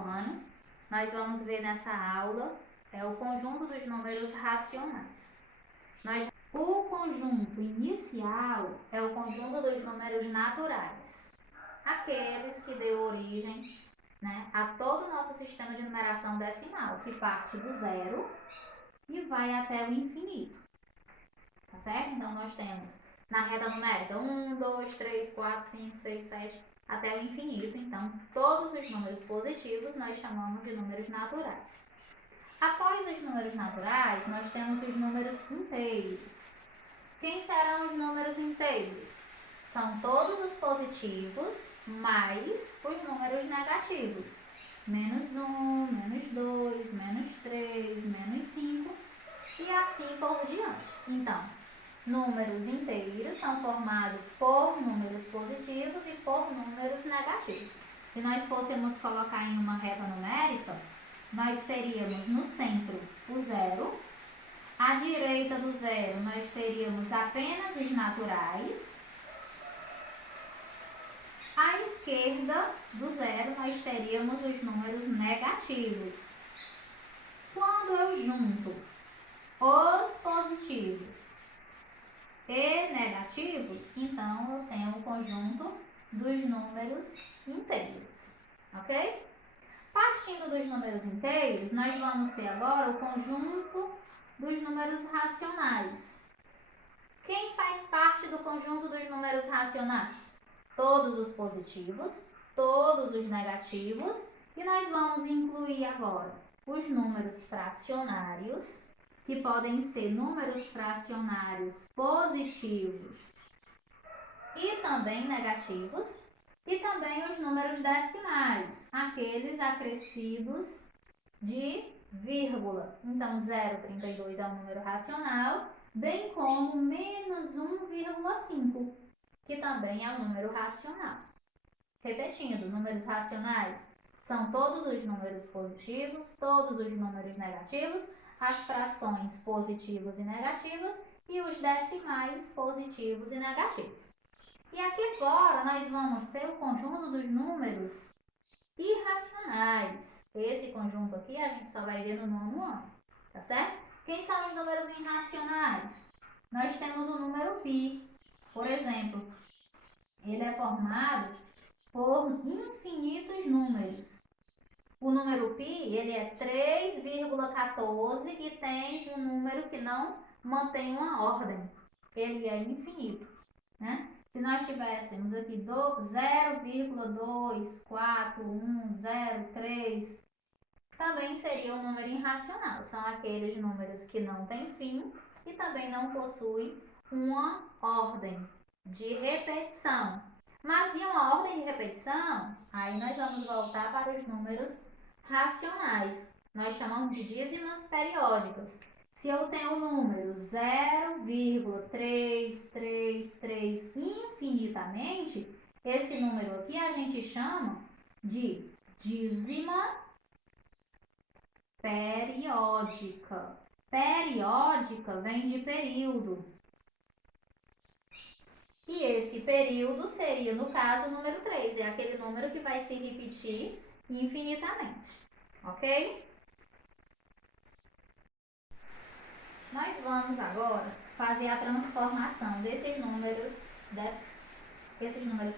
ano, nós vamos ver nessa aula o conjunto dos números racionais. O conjunto inicial é o conjunto dos números naturais, aqueles que deu origem, né, a todo o nosso sistema de numeração decimal, que parte do zero e vai até o infinito, tá certo? Então, nós temos na reta numérica 1, 2, 3, 4, 5, 6, 7, até o infinito. Então, todos os números positivos nós chamamos de números naturais. Após os números naturais, nós temos os números inteiros. Quem serão os números inteiros? São todos os positivos mais os números negativos. Menos 1, menos 2, menos 3, menos 5 e assim por diante. Então, números inteiros são formados por números positivos e por números negativos. Se nós fôssemos colocar em uma reta numérica, nós teríamos no centro o zero, à direita do zero nós teríamos apenas os naturais, à esquerda do zero nós teríamos os números negativos. Quando eu junto os positivos e negativos, então eu tenho o conjunto dos números inteiros, ok? Partindo dos números inteiros, nós vamos ter agora o conjunto dos números racionais. Quem faz parte do conjunto dos números racionais? Todos os positivos, todos os negativos, e nós vamos incluir agora os números fracionários, que podem ser números fracionários positivos e também negativos, e também os números decimais, aqueles acrescidos de vírgula. Então, 0,32 é um número racional, bem como menos 1,5, que também é um número racional. Repetindo, números racionais são todos os números positivos, todos os números negativos, as frações positivas e negativas e os decimais positivos e negativos. E aqui fora nós vamos ter o conjunto dos números irracionais. Esse conjunto aqui a gente só vai ver no nono ano, tá certo? Quem são os números irracionais? Nós temos o número π, por exemplo. Ele é formado por infinitos números. O número π, ele é 3,14 e tem um número que não mantém uma ordem. Ele é infinito, né? Se nós tivéssemos aqui 0,24103, também seria um número irracional. São aqueles números que não têm fim e também não possuem uma ordem de repetição. Mas em uma ordem de repetição, aí nós vamos voltar para os números racionais. Nós chamamos de dízimas periódicas. Se eu tenho o número 0,333 infinitamente, esse número aqui a gente chama de dízima periódica. Periódica vem de período. E esse período seria, no caso, o número 3. É aquele número que vai se repetir infinitamente. Ok? Nós vamos agora fazer a transformação desses números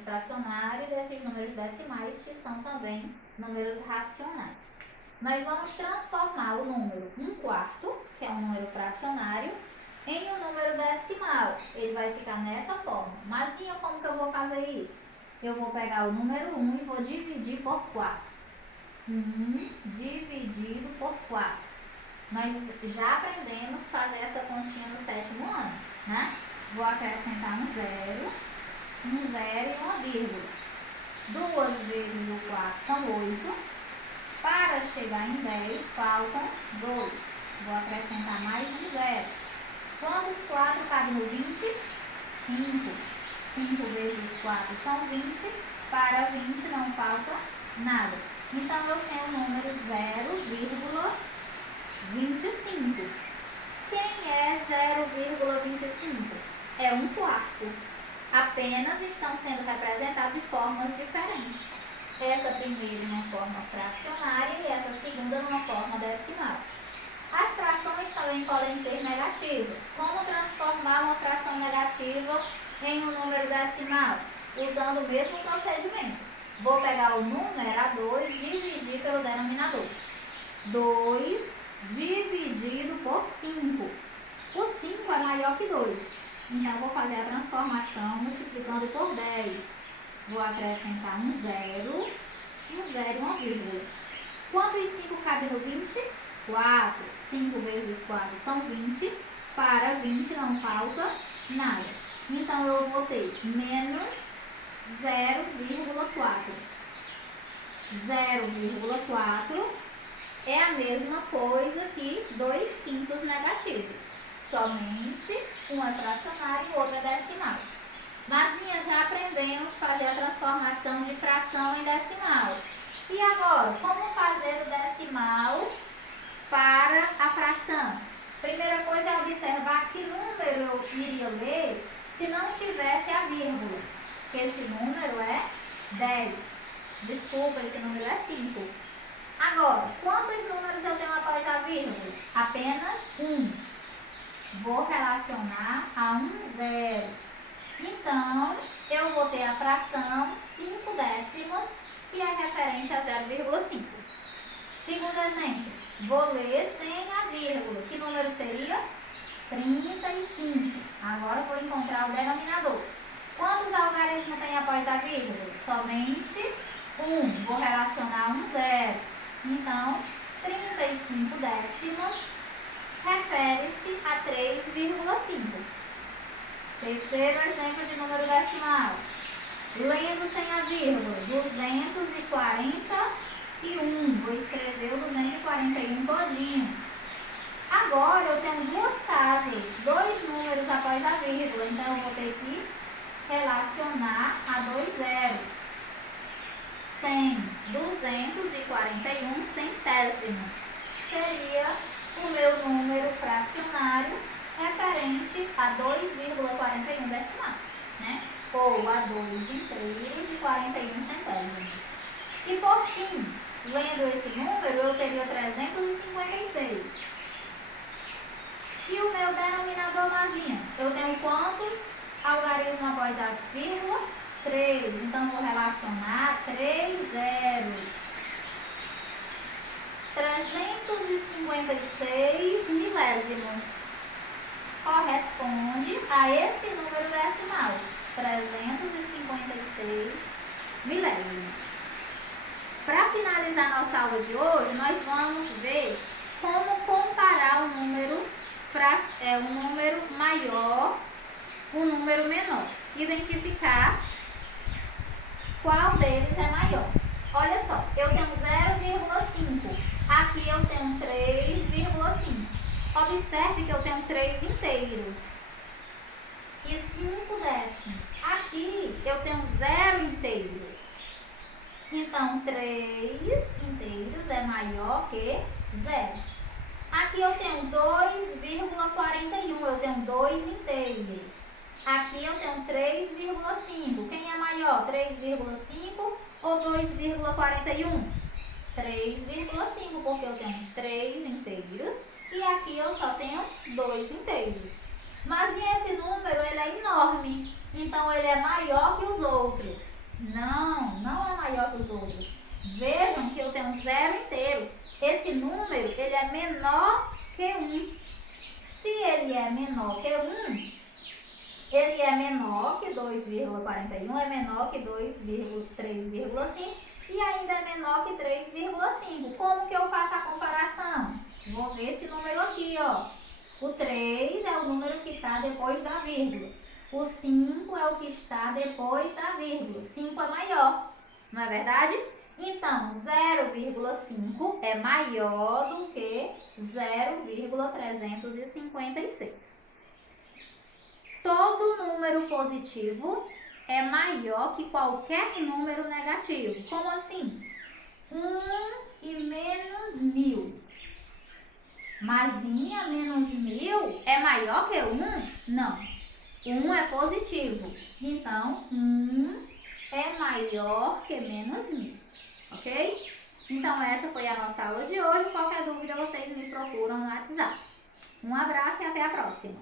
fracionários e desses números decimais, que são também números racionais. Nós vamos transformar o número 1/4, que é um número fracionário, em um número decimal. Ele vai ficar nessa forma. Mas como que eu vou fazer isso? Eu vou pegar o número 1 e vou dividir por 4. 1 dividido por 4. Nós já aprendemos a fazer essa continha no 7º ano, né? Vou acrescentar um zero e uma vírgula. 2 vezes o 4 são 8. Para chegar em 10, faltam 2. Vou acrescentar mais um zero. Quantos 4 cabem no 20? 5. 5 vezes 4 são 20. Para 20 não falta nada. Então, eu tenho o número 0,25. Quem é 0,25? É 1/4. Apenas estão sendo representados de formas diferentes. essa primeira numa forma fracionária e essa segunda numa forma decimal. As frações também podem ser negativas. Como transformar uma fração negativa em um número decimal? Usando o mesmo procedimento. Vou pegar o numerador e dividir pelo denominador. 2 dividido por 5. O 5 é maior que 2. Então, vou fazer a transformação multiplicando por 10. Vou acrescentar um zero e uma vírgula. Quantos 5 cabe no 20? 4. 5 vezes 4 são 20. Para 20 não falta nada. Então, eu vou ter menos 0,4. 0,4 é a mesma coisa que 2 quintos negativos. Somente um é fracionário e o outro é decimal. Mazinha, já aprendemos a fazer a transformação de fração em decimal. E agora, como fazer o decimal para a fração? Primeira coisa é observar que número eu iria ler se não tivesse a vírgula. Porque esse número é 10. Desculpa, esse número é 5. Agora, quantos números eu tenho após a vírgula? Apenas 1. Vou relacionar a um zero. Então, eu vou ter a fração 5 décimos, que é referente a 0,5. Segundo exemplo, vou ler sem a vírgula. Que número seria? 35. Agora vou encontrar o denominador. Quantos algarismos tem após a vírgula? Somente 1. Vou relacionar um zero. Então, 35 décimos refere-se a 3,5. Terceiro exemplo de número decimal. Lendo sem a vírgula, 241. Vou escrever o 241 todinho. Agora eu tenho duas casas, dois números após a vírgula. Então eu vou ter que relacionar a dois zeros. 100, 241 centésimos. Seria o meu número fracionário referente a 2,41 decimal, né? Ou a 2 inteiros e 41 centésimos. E por fim, lendo esse número, eu teria 356. E o meu denominador, Mazinha? Eu tenho quantos algarismos após a vírgula? 3. Então, vou relacionar 3 zeros. 356 milésimos. Corresponde a esse número decimal. 356 milésimos. Para finalizar nossa aula de hoje, nós vamos ver como comparar um número maior com um número menor. Identificar qual deles é maior. Olha só, eu tenho 0,5. Aqui eu tenho 3,5. Observe que eu tenho 3 inteiros e 5 décimos. Aqui eu tenho 0 inteiros. Então, 3 inteiros é maior que 0. Aqui eu tenho 2,41. Eu tenho 2 inteiros. Aqui eu tenho 3,5. Quem é maior? 3,5 ou 2,41? 3,5, porque eu tenho 3 inteiros e aqui eu só tenho 2 inteiros. Mas esse número ele é enorme, então ele é maior que os outros. Não é maior que os outros. Vejam que eu tenho 0 inteiro. Esse número ele é menor que 1. Se ele é menor que 1, ele é menor que 2,41, é menor que 3,5 e ainda é menor que 3,5. Como que eu faço a comparação? Vou ver esse número aqui, ó. O 3 é o número que está depois da vírgula. O 5 é o que está depois da vírgula. 5 é maior, não é verdade? Então, 0,5 é maior do que 0,356. Todo número positivo é maior que qualquer número negativo. Como assim? 1 e menos 1000. Mazinha, menos 1000 é maior que 1? Não. 1 é positivo. Então, 1 é maior que menos 1000. ok? Então essa foi a nossa aula de hoje. Qualquer dúvida vocês me procuram no WhatsApp. Um abraço e até a próxima!